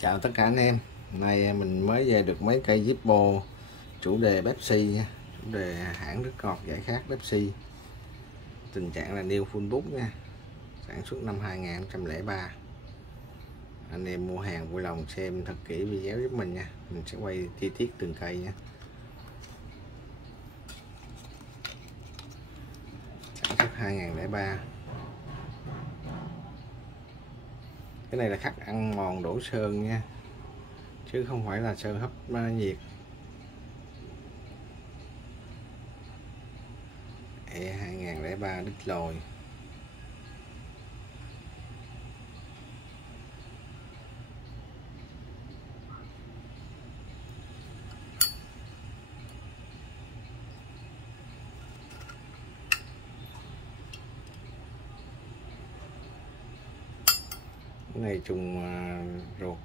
Chào tất cả anh em. Hôm nay mình mới về được mấy cây Zippo chủ đề Pepsi nha. Chủ đề hãng nước ngọt giải khát Pepsi. Tình trạng là new full book nha. Sản xuất năm 2003. Anh em mua hàng vui lòng xem thật kỹ video giúp mình nha. Mình sẽ quay chi tiết từng cây nha. Sản xuất 2003. Cái này là khắc ăn mòn đổ sơn nha, chứ không phải là sơn hấp nhiệt. E2003 đít lồi. Cái này trùng ruột,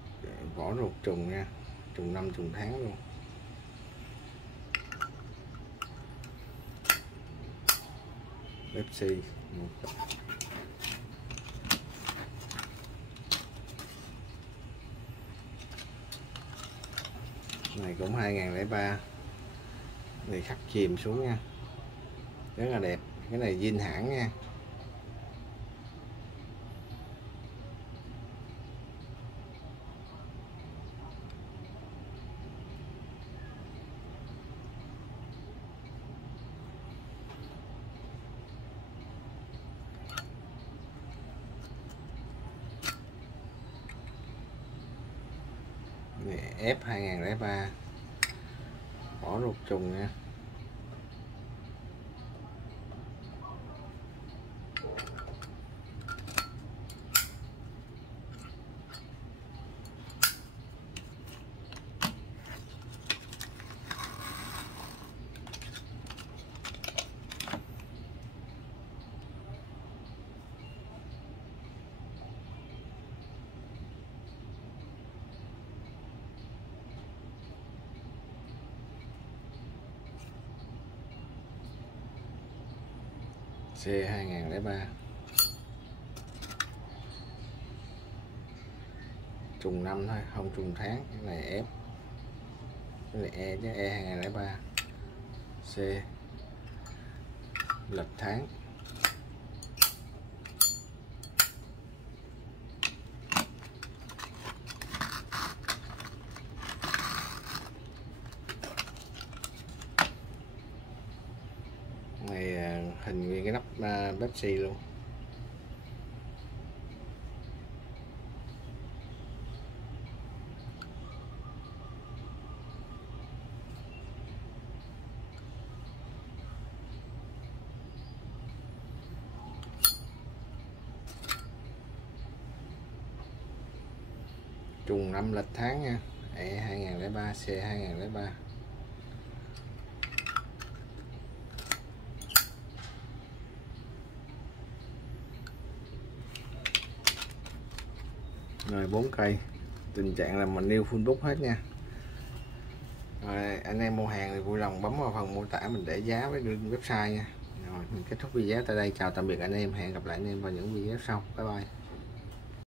vỏ ruột trùng nha, trùng năm trùng tháng luôn. Pepsi này cũng 2003. Này khắc chìm xuống nha, rất là đẹp. Cái này zin hãng nha. F 2003 vỏ ruột trùng nha. C 2003 trùng năm thôi, không trùng tháng. Cái này F, cái này E chứ, E 2003. C lệch tháng. Này hình nguyên cái nắp Pepsi luôn. Trùng năm lệch tháng nha. E 2003, C 2003. Rồi 4 cây. Tình trạng là mình new full book hết nha. Rồi anh em mua hàng thì vui lòng bấm vào phần mô tả, mình để giá với website nha. Rồi mình kết thúc video tại đây. Chào tạm biệt anh em, hẹn gặp lại anh em vào những video sau. Bye bye.